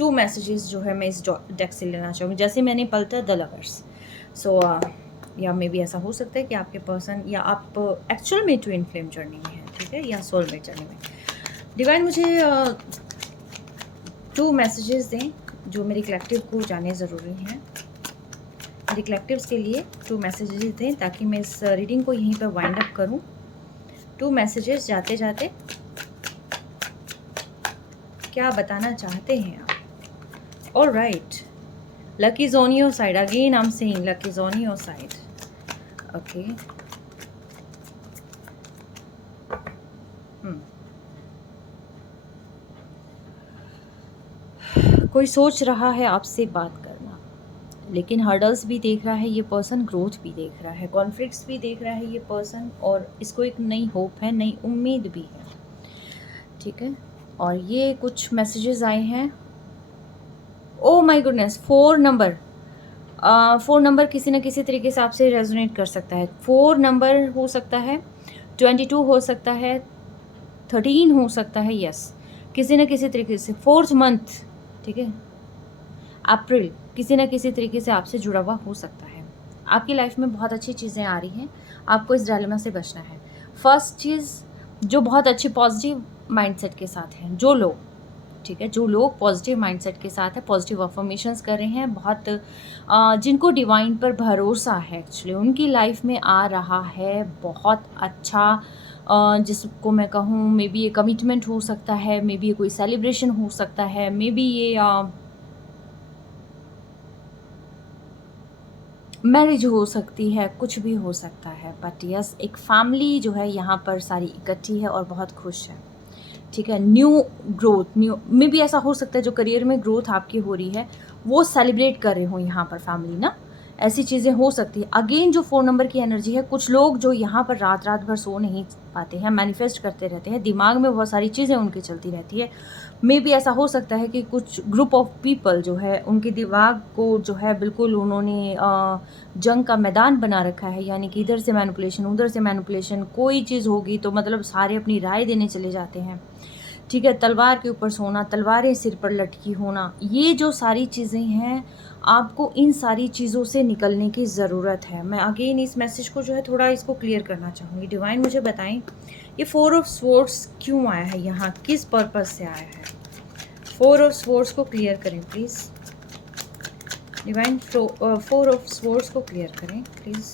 2 messages जो है मैं इस डेक से लेना चाहूँगी। जैसे मैंने पलटा द लवर्स, सो या मे बी ऐसा हो सकता है कि आपके पर्सन या आप एक्चुअल में ट्विन फ्लेम जर्नी में हैं, ठीक है, या सोलमेट जर्नी में। डिवाइन मुझे 2 मैसेजेस दें जो मेरे कलेक्टिव को जाने ज़रूरी हैं। मेरे कलेक्टिव्स के लिए 2 मैसेजेस दें ताकि मैं इस रीडिंग को यहीं पर वाइंड अप करूं। 2 मैसेजेस जाते जाते क्या बताना चाहते हैं आप? Alright, luck is on your side. Again I'm saying luck is on your side. Okay. कोई सोच रहा है आपसे बात करना, लेकिन हर्डल्स भी देख रहा है ये पर्सन, ग्रोथ भी देख रहा है, कॉन्फ्लिक्ट्स भी देख रहा है ये पर्सन, और इसको एक नई होप है, नई उम्मीद भी है, ठीक है। और ये कुछ मैसेजेस आए हैं। Oh my goodness, 4 number, 4 number किसी न किसी तरीके से आपसे रेजोनेट कर सकता है। 4 नंबर हो सकता है, 22 हो सकता है, 13 हो सकता है, यस, किसी न किसी तरीके से 4th मंथ, ठीक है, अप्रैल, किसी न किसी तरीके से आपसे जुड़ा हुआ हो सकता है। आपकी लाइफ में बहुत अच्छी चीज़ें आ रही हैं, आपको इस डायलेमा से बचना है। फर्स्ट चीज़, जो बहुत अच्छी पॉजिटिव माइंडसेट के साथ हैं जो लोग, ठीक है, जो लोग पॉजिटिव माइंडसेट के साथ है, पॉजिटिव अफर्मेशंस कर रहे हैं, बहुत जिनको डिवाइन पर भरोसा है, एक्चुअली उनकी लाइफ में आ रहा है बहुत अच्छा, जिसको मैं कहूँ मे बी ये कमिटमेंट हो सकता है, मे बी ये कोई सेलिब्रेशन हो सकता है, मे बी ये मैरिज हो सकती है, कुछ भी हो सकता है, बट यस एक फैमिली जो है यहाँ पर सारी इकट्ठी है और बहुत खुश है, ठीक है। न्यू ग्रोथ, न्यू में भी ऐसा हो सकता है जो करियर में ग्रोथ आपकी हो रही है वो सेलिब्रेट कर रहे हो यहाँ पर फैमिली ना, ऐसी चीज़ें हो सकती है। अगेन जो 4 नंबर की एनर्जी है, कुछ लोग जो यहाँ पर रात रात भर सो नहीं पाते हैं, मैनिफेस्ट करते रहते हैं, दिमाग में बहुत सारी चीज़ें उनकी चलती रहती है। मे भी ऐसा हो सकता है कि कुछ ग्रुप ऑफ पीपल जो है उनके दिमाग को जो है बिल्कुल उन्होंने जंग का मैदान बना रखा है, यानी कि इधर से मैनिपुलेशन उधर से मैनिपुलेशन, कोई चीज़ होगी तो मतलब सारे अपनी राय देने चले जाते हैं, ठीक है। तलवार के ऊपर सोना, तलवारें सिर पर लटकी होना, ये जो सारी चीज़ें हैं, आपको इन सारी चीज़ों से निकलने की ज़रूरत है। मैं अगेन इस मैसेज को जो है थोड़ा इसको क्लियर करना चाहूँगी। डिवाइन मुझे बताएं ये 4 ऑफ स्वॉर्ड्स क्यों आया है यहाँ, किस पर्पज़ से आया है? 4 ऑफ स्वॉर्ड्स को क्लियर करें प्लीज़। डिवाइन 4 ऑफ स्वॉर्ड्स को क्लियर करें प्लीज़।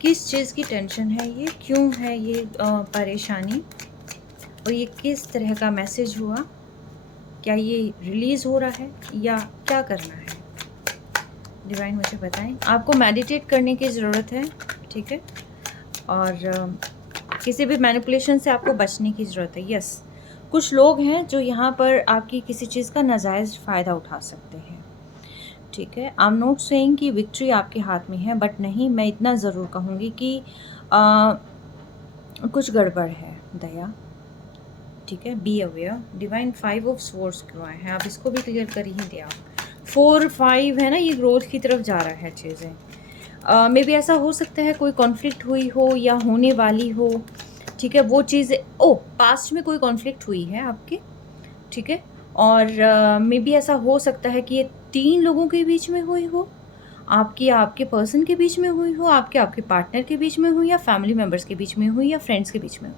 किस चीज़ की टेंशन है ये, क्यों है ये परेशानी, और ये किस तरह का मैसेज हुआ? क्या ये रिलीज़ हो रहा है या क्या करना है? डिवाइन मुझे बताएं। आपको मेडिटेट करने की ज़रूरत है, ठीक है, और किसी भी मैनिपुलेशन से आपको बचने की ज़रूरत है। यस, कुछ लोग हैं जो यहाँ पर आपकी किसी चीज़ का नाजायज़ फ़ायदा उठा सकते हैं, ठीक है। आई एम नॉट सेइंग कि विक्ट्री आपके हाथ में है, बट नहीं, मैं इतना ज़रूर कहूँगी कि कुछ गड़बड़ है दया, ठीक है, be aware. Divine 5 of swords क्यों आए हैं, आप इसको भी क्लियर कर ही दिया। 4 5 है ना, ये ग्रोथ की तरफ जा रहा है चीज़ें। मे बी ऐसा हो सकता है कोई कॉन्फ्लिक्ट हुई हो या होने वाली हो, ठीक है, वो चीज़ें पास्ट में कोई कॉन्फ्लिक्ट हुई है आपके, ठीक है, और मे बी ऐसा हो सकता है कि ये 3 लोगों के बीच में हुई हो, आपके पर्सन के बीच में हुई हो, आपके पार्टनर के बीच में हुई, या फैमिली मेम्बर्स के बीच में हुई, या फ्रेंड्स के बीच में हो,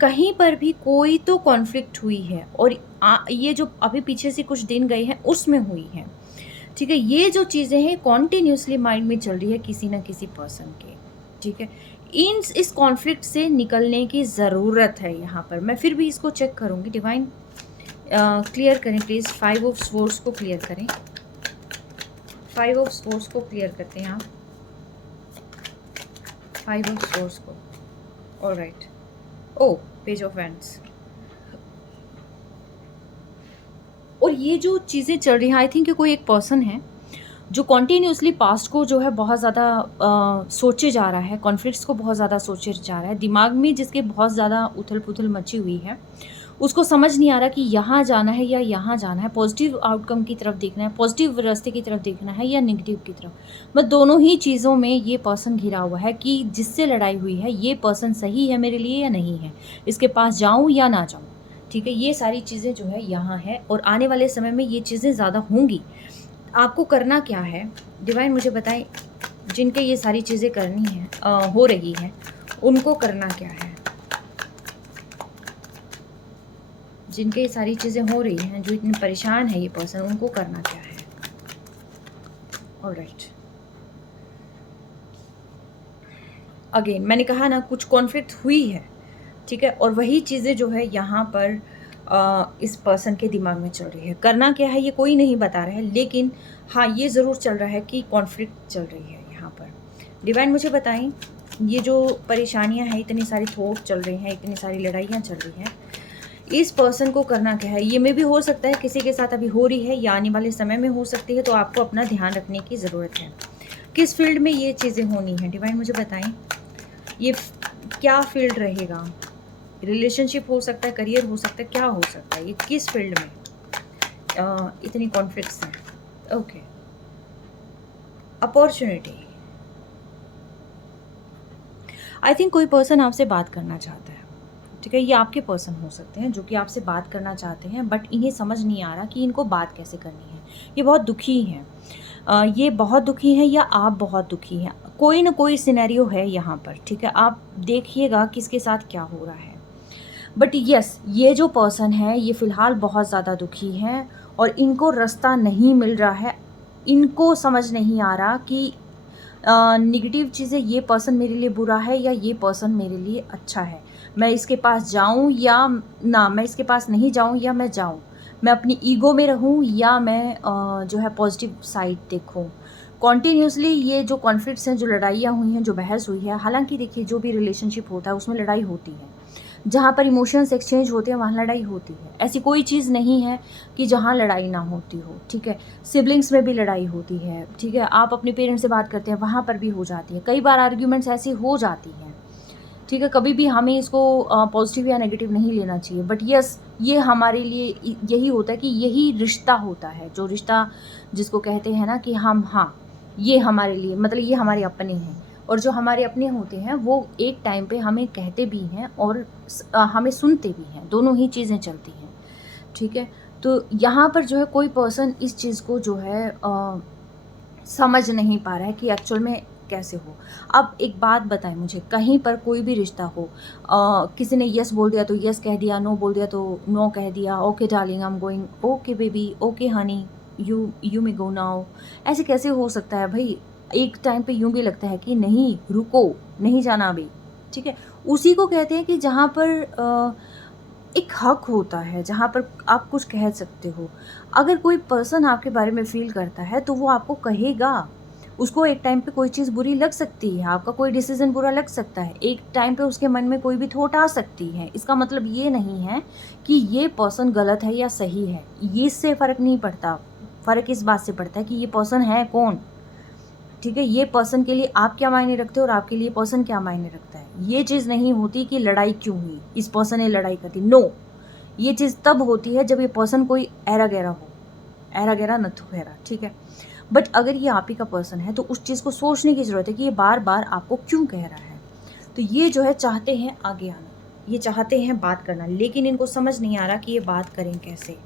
कहीं पर भी कोई तो कॉन्फ्लिक्ट हुई है, और ये जो अभी पीछे से कुछ दिन गए हैं उसमें हुई है, ठीक है। ये जो चीज़ें हैं कॉन्टीन्यूसली माइंड में चल रही है किसी न किसी पर्सन के, ठीक है। इस कॉन्फ्लिक्ट से निकलने की ज़रूरत है यहाँ पर। मैं फिर भी इसको चेक करूँगी। डिवाइन क्लियर करें प्लीज़, 5 ऑफ स्वॉर्ड्स को क्लियर करें, 5 ऑफ स्वॉर्ड्स को क्लियर करते हैं आप, 5 ऑफ स्वॉर्ड्स को। Alright, page of wands. और ये जो चीज़ें चल रही हैं, आई थिंक कोई एक पर्सन है जो कॉन्टीन्यूसली पास्ट को जो है बहुत ज़्यादा सोचे जा रहा है, कॉन्फ्लिक्ट्स को बहुत ज़्यादा सोचे जा रहा है, दिमाग में जिसके बहुत ज़्यादा उथल पुथल मची हुई है, उसको समझ नहीं आ रहा कि यहाँ जाना है या यहाँ जाना है, पॉजिटिव आउटकम की तरफ देखना है, पॉजिटिव रास्ते की तरफ देखना है या नेगेटिव की तरफ। बट दोनों ही चीज़ों में ये पर्सन घिरा हुआ है कि जिससे लड़ाई हुई है ये पर्सन सही है मेरे लिए या नहीं है, इसके पास जाऊँ या ना जाऊँ, ठीक है, ये सारी चीज़ें जो है यहाँ है और आने वाले समय में ये चीज़ें ज़्यादा होंगी। आपको करना क्या है डिवाइन मुझे बताएं, जिनके ये सारी चीज़ें करनी है हो रही हैं, उनको करना क्या है? जिनके ये सारी चीज़ें हो रही हैं, जो इतने परेशान है ये पर्सन, उनको करना क्या है? ऑलराइट, अगेन मैंने कहा ना कुछ कॉन्फ्लिक्ट हुई है, ठीक है, और वही चीज़ें जो है यहाँ पर इस पर्सन के दिमाग में चल रही है। करना क्या है ये कोई नहीं बता रहा है, लेकिन हाँ ये ज़रूर चल रहा है कि कॉन्फ्लिक्ट चल रही है यहाँ पर। डिवाइन मुझे बताएं, ये जो परेशानियाँ हैं, इतनी सारी थॉट चल रही हैं, इतनी सारी लड़ाइयाँ चल रही हैं, इस पर्सन को करना क्या है? ये में भी हो सकता है किसी के साथ अभी हो रही है या आने वाले समय में हो सकती है, तो आपको अपना ध्यान रखने की ज़रूरत है। किस फील्ड में ये चीज़ें होनी है डिवाइन मुझे बताएं, ये क्या फील्ड रहेगा? रिलेशनशिप हो सकता है, करियर हो सकता है, क्या हो सकता है? ये किस फील्ड में इतनी कॉन्फ्लिक्ट्स हैं? Okay, opportunity. आई थिंक कोई पर्सन आपसे बात करना चाहता है, ठीक है, ये आपके पर्सन हो सकते हैं जो कि आपसे बात करना चाहते हैं, बट इन्हें समझ नहीं आ रहा कि इनको बात कैसे करनी है। ये बहुत दुखी हैं, ये बहुत दुखी हैं या आप बहुत दुखी हैं, कोई ना कोई सिनेरियो है यहाँ पर, ठीक है, आप देखिएगा किसके साथ क्या हो रहा है। बट यस, ये जो पर्सन है ये फ़िलहाल बहुत ज़्यादा दुखी हैं और इनको रास्ता नहीं मिल रहा है, इनको समझ नहीं आ रहा कि नेगेटिव चीज़ें, ये पर्सन मेरे लिए बुरा है या ये पर्सन मेरे लिए अच्छा है, मैं इसके पास जाऊं या ना, मैं इसके पास नहीं जाऊं या मैं जाऊं, मैं अपनी ईगो में रहूं या मैं जो है पॉजिटिव साइड देखूं। कॉन्टीन्यूसली ये जो कॉन्फ्लिक्ट्स हैं, जो लड़ाइयाँ हुई हैं, जो बहस हुई है, हालांकि देखिए जो भी रिलेशनशिप होता है उसमें लड़ाई होती है, जहाँ पर इमोशंस एक्सचेंज होते हैं वहाँ लड़ाई होती है, ऐसी कोई चीज़ नहीं है कि जहाँ लड़ाई ना होती हो, ठीक है। सिबलिंग्स में भी लड़ाई होती है, ठीक है, आप अपने पेरेंट्स से बात करते हैं वहाँ पर भी हो जाती है, कई बार आर्ग्यूमेंट्स ऐसी हो जाती हैं, ठीक है। कभी भी हमें इसको पॉजिटिव या नेगेटिव नहीं लेना चाहिए, बट यस ये हमारे लिए यही होता है कि यही रिश्ता होता है, जो रिश्ता जिसको कहते हैं ना कि हम, हाँ ये हमारे लिए, मतलब ये हमारे अपने हैं, और जो हमारे अपने होते हैं वो एक टाइम पे हमें कहते भी हैं और हमें सुनते भी हैं, दोनों ही चीज़ें चलती हैं, ठीक है। तो यहाँ पर जो है कोई पर्सन इस चीज़ को जो है समझ नहीं पा रहा है कि एक्चुअल में कैसे हो। अब एक बात बताएं मुझे, कहीं पर कोई भी रिश्ता हो, किसी ने यस बोल दिया तो यस कह दिया, नो बोल दिया तो नो कह दिया, okay darling I am going, okay baby, okay honey you may go now, ऐसे कैसे हो सकता है भाई? एक टाइम पे यूं भी लगता है कि नहीं रुको, नहीं जाना अभी, ठीक है। उसी को कहते हैं कि जहाँ पर एक हक होता है, जहाँ पर आप कुछ कह सकते हो। अगर कोई पर्सन आपके बारे में फील करता है तो वो आपको कहेगा, उसको एक टाइम पे कोई चीज़ बुरी लग सकती है, आपका कोई डिसीजन बुरा लग सकता है, एक टाइम पे उसके मन में कोई भी थॉट आ सकती है, इसका मतलब ये नहीं है कि ये पर्सन गलत है या सही है, ये इससे फ़र्क नहीं पड़ता। फ़र्क इस बात से पड़ता है कि ये पर्सन है कौन, ठीक है। ये पर्सन के लिए आप क्या मायने रखते हो और आपके लिए पर्सन क्या मायने रखता है। ये चीज़ नहीं होती कि लड़ाई क्यों हुई, इस पर्सन ने लड़ाई कर दी, नो, ये चीज़ तब होती है जब ये पर्सन कोई ऐरा गहरा हो, ऐरा गहरा नथु गहरा, ठीक है। बट अगर ये आप ही का पर्सन है तो उस चीज़ को सोचने की ज़रूरत है कि ये बार बार आपको क्यों कह रहा है। तो ये जो है चाहते हैं आगे आना, ये चाहते हैं बात करना, लेकिन इनको समझ नहीं आ रहा कि ये बात करें कैसे,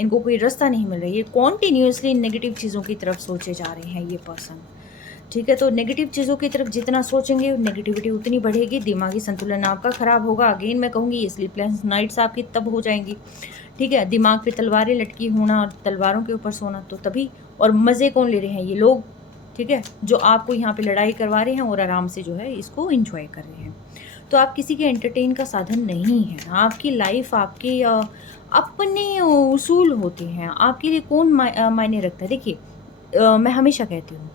इनको कोई रास्ता नहीं मिल रहा है, ये कॉन्टीन्यूसली नेगेटिव चीज़ों की तरफ सोचे जा रहे हैं ये पर्सन, ठीक है। तो नेगेटिव चीज़ों की तरफ जितना सोचेंगे नेगेटिविटी उतनी बढ़ेगी, दिमागी संतुलन आपका ख़राब होगा। अगेन मैं कहूँगी ये स्लीपलेस नाइट्स आपकी तब हो जाएंगी, ठीक है। दिमाग पे तलवारें लटकी होना और तलवारों के ऊपर सोना, तो तभी, और मज़े कौन ले रहे हैं ये लोग, ठीक है, जो आपको यहाँ पे लड़ाई करवा रहे हैं और आराम से जो है इसको एंजॉय कर रहे हैं। तो आप किसी के एंटरटेन का साधन नहीं है, आपकी लाइफ आपके अपने उसूल होते हैं, आपके लिए कौन मायने रखता है। देखिए मैं हमेशा कहती हूँ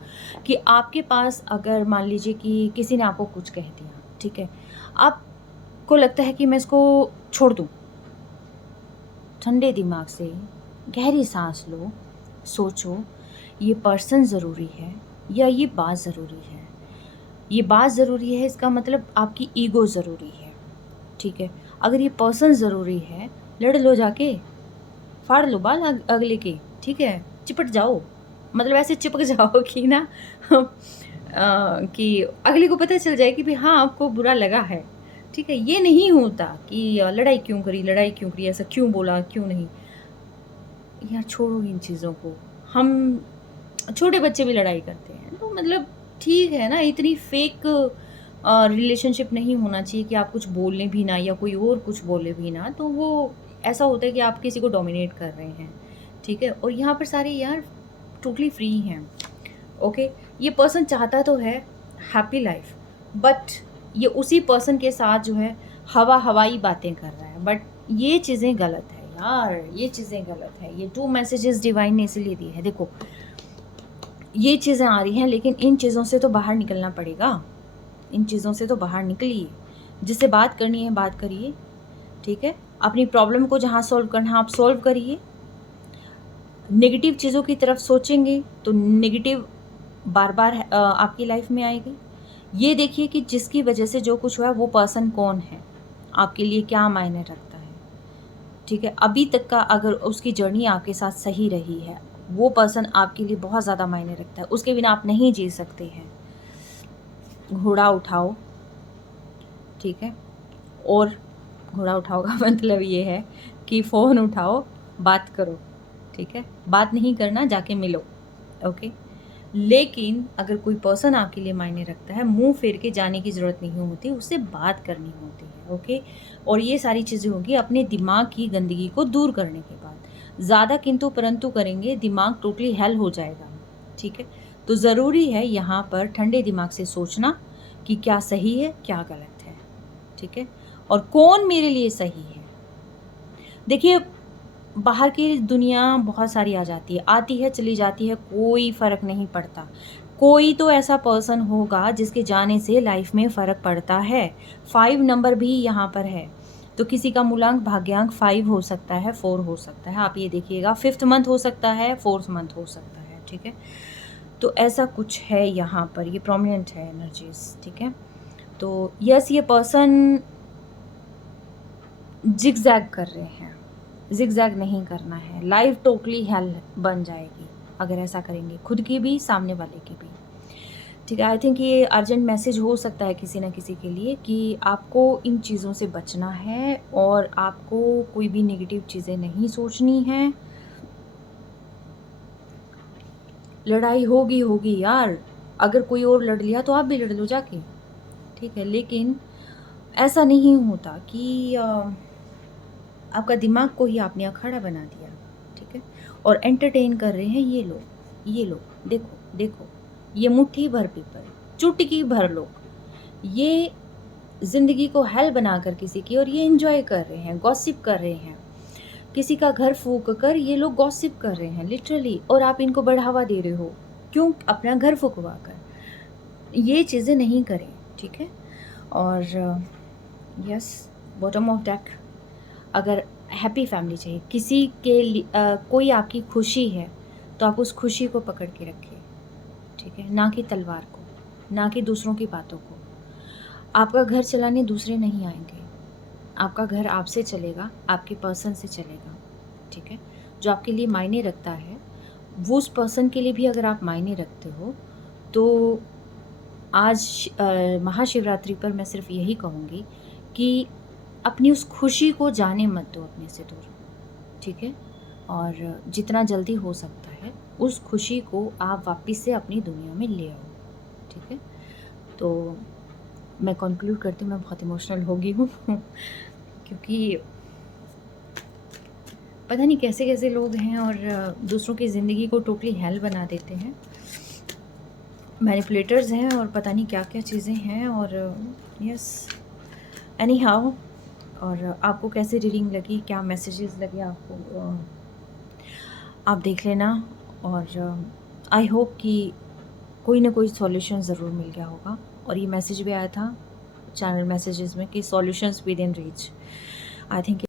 कि आपके पास अगर मान लीजिए कि किसी ने आपको कुछ कह दिया, ठीक है, आपको लगता है कि मैं इसको छोड़ दूँ, ठंडे दिमाग से गहरी सांस लो, सोचो ये पर्सन ज़रूरी है या ये बात ज़रूरी है। ये बात ज़रूरी है इसका मतलब आपकी ईगो ज़रूरी है, ठीक है। अगर ये पर्सन ज़रूरी है, लड़ लो जाके, फाड़ लो बाल अगले के, ठीक है, चिपट जाओ, मतलब ऐसे चिपक जाओ कि ना कि अगले को पता चल जाए कि भाई हाँ आपको बुरा लगा है, ठीक है, ये नहीं होता कि लड़ाई क्यों करी, ऐसा क्यों बोला, क्यों नहीं। यार छोड़ो इन चीज़ों को। हम छोटे बच्चे भी लड़ाई करते हैं, तो मतलब ठीक है ना, इतनी फेक रिलेशनशिप नहीं होना चाहिए कि आप कुछ बोलें भी ना या कोई और कुछ बोले भी ना, तो वो ऐसा होता है कि आप किसी को डोमिनेट कर रहे हैं, ठीक है? और यहाँ पर सारे यार टोटली फ्री हैं, ओके? ये पर्सन चाहता तो है हैप्पी लाइफ, बट ये उसी पर्सन के साथ जो है हवाई बातें कर रहा है, बट ये चीज़ें गलत है यार, ये चीज़ें गलत है। ये 2 मैसेजेस डिवाइन ने इसीलिए दिए हैं। देखो, ये चीज़ें आ रही हैं, लेकिन इन चीज़ों से तो बाहर निकलना पड़ेगा। इन चीज़ों से तो बाहर निकलिए। जिससे बात करनी है बात करिए, ठीक है? अपनी प्रॉब्लम को जहाँ सॉल्व करना है आप सॉल्व करिए। नेगेटिव चीज़ों की तरफ सोचेंगे तो नेगेटिव बार-बार आपकी लाइफ में आएगी। ये देखिए कि जिसकी वजह से जो कुछ हुआ है वो पर्सन कौन है? आपके लिए क्या मायने रखता है? ठीक है? अभी तक का अगर उसकी जर्नी आपके साथ सही रही है, वो पर्सन आपके लिए बहुत ज़्यादा मायने रखता है। उसके बिना आप नहीं जी सकते हैं। घोड़ा उठाओ, ठीक है? और घोड़ा उठाओ का मतलब ये है कि फ़ोन उठाओ, बात करो, ठीक है? बात नहीं करना, जाके मिलो, ओके? लेकिन अगर कोई पर्सन आपके लिए मायने रखता है, मुँह फेर के जाने की ज़रूरत नहीं होती, उससे बात करनी होती है, ओके? और ये सारी चीज़ें होंगी अपने दिमाग की गंदगी को दूर करने के बाद। ज़्यादा किंतु परंतु करेंगे, दिमाग टोटली हेल हो जाएगा, ठीक है? तो ज़रूरी है यहाँ पर ठंडे दिमाग से सोचना कि क्या सही है, क्या गलत है, ठीक है? और कौन मेरे लिए सही है। देखिए, बाहर की दुनिया बहुत सारी आ जाती है, आती है, चली जाती है, कोई फ़र्क नहीं पड़ता। कोई तो ऐसा पर्सन होगा जिसके जाने से लाइफ में फ़र्क पड़ता है। 5 नंबर भी यहाँ पर है, तो किसी का मूलांक भाग्यांक 5 हो सकता है, 4 हो सकता है। आप ये देखिएगा 5th मंथ हो सकता है, 4th मंथ हो सकता है, ठीक है? तो ऐसा कुछ है यहाँ पर, ये प्रोमिनेंट है एनर्जीज़, ठीक है? तो यस, ये पर्सन ज़िगज़ैग कर रहे हैं। ज़िगज़ैग नहीं करना है, लाइफ टोटली हेल बन जाएगी अगर ऐसा करेंगे, खुद की भी, सामने वाले की भी, ठीक है? आई थिंक ये अर्जेंट मैसेज हो सकता है किसी न किसी के लिए कि आपको इन चीज़ों से बचना है और आपको कोई भी नेगेटिव चीज़ें नहीं सोचनी हैं। लड़ाई होगी यार, अगर कोई और लड़ लिया तो आप भी लड़ लो जाके, ठीक है? लेकिन ऐसा नहीं होता कि आपका दिमाग को ही आपने अखाड़ा बना दिया, ठीक है? और एंटरटेन कर रहे हैं ये लोग, देखो, ये मुट्ठी भर पीपल, चुटकी भर लोग, ये ज़िंदगी को हेल बनाकर किसी की, और ये एन्जॉय कर रहे हैं, गॉसिप कर रहे हैं। किसी का घर फूँक कर ये लोग गॉसिप कर रहे हैं लिटरली, और आप इनको बढ़ावा दे रहे हो। क्यों? अपना घर फुँकवा कर। ये चीज़ें नहीं करें, ठीक है? और यस, बॉटम ऑफ डेक, अगर हैप्पी फैमिली चाहिए, किसी के लिए कोई आपकी खुशी है, तो आप उस खुशी को पकड़ के रखिए, ठीक है? ना कि तलवार को, ना कि दूसरों की बातों को। आपका घर चलाने दूसरे नहीं आएँगे, आपका घर आपसे चलेगा, आपके पर्सन से चलेगा, ठीक है? जो आपके लिए मायने रखता है, वो उस पर्सन के लिए भी अगर आप मायने रखते हो, तो आज महाशिवरात्रि पर मैं सिर्फ़ यही कहूँगी कि अपनी उस खुशी को जाने मत दो अपने से दूर, ठीक है? और जितना जल्दी हो सकता है उस खुशी को आप वापस से अपनी दुनिया में ले आओ, ठीक है? तो मैं कंक्लूड करती हूँ, मैं बहुत इमोशनल हो गई हूँ क्योंकि पता नहीं कैसे-कैसे लोग हैं और दूसरों की ज़िंदगी को टोटली हेल बना देते हैं। मैनिपुलेटर्स हैं और पता नहीं क्या-क्या चीज़ें हैं, और यस, एनी हाउ। और आपको कैसे रीडिंग लगी, क्या मैसेजेस लगे आपको, आप देख लेना। और आई होप कि कोई ना कोई सॉल्यूशन ज़रूर मिल गया होगा। और ये मैसेज भी आया था चैनल मैसेजेस में कि solutions with in reach. I think